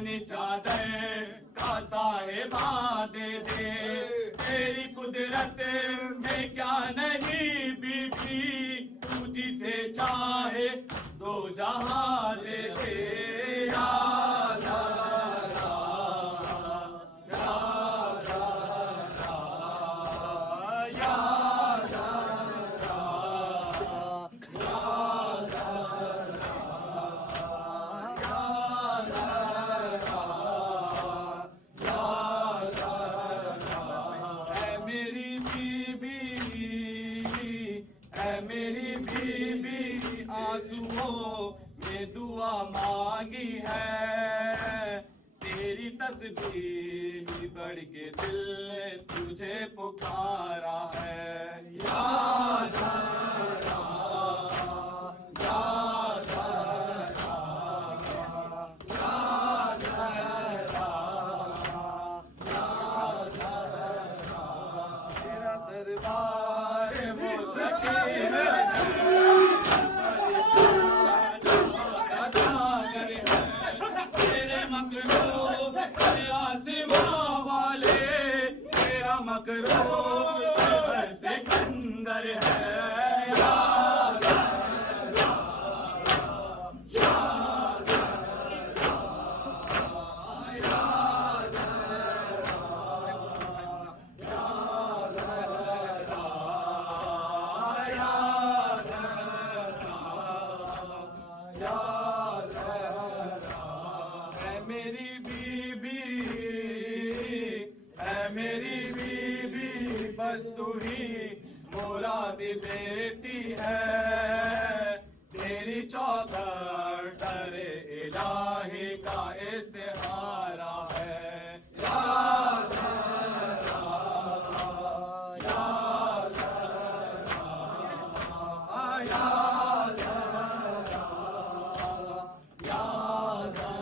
अपनी चादर का साहिबा दे दे। तेरी कुदरत में क्या नहीं बीबी, तू जिसे चाहे दो जहां दे दे। या मेरी बीबी आंसुओं में दुआ मांगी है। तेरी तस्वीर बढ़ के दिल ने तुझे पुकारा है। या ज़रा, या ज़रा, या ज़रा, या ज़रा, तेरा दरबार हो सके मकरूर हर सिकंदर है। या मेरी बीबी है, मेरी बीबी बस तू ही मुराद देती है। तेरी चौखट डरे इलाही का इस्तिहारा है। या ज़रा, या ज़रा, या ज़रा, या ज़रा,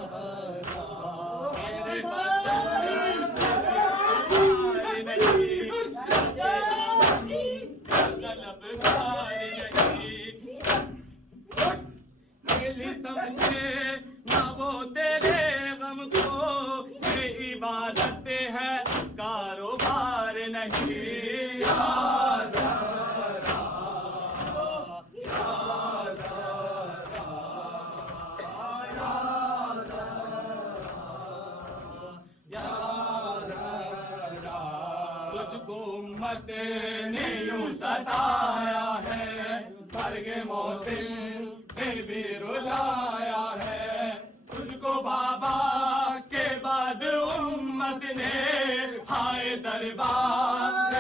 मेरे समझे ना वो तेरे गम को, ये इबादत है कारोबार नहीं। या ज़रा, या ज़रा, या ज़रा, या ज़रा, तुझको उम्मत ने यूं सताया है, मर्गे मोहसिन फिर भी रुलाया है। तुझको बाबा के बाद उम्मत ने हाय दरबार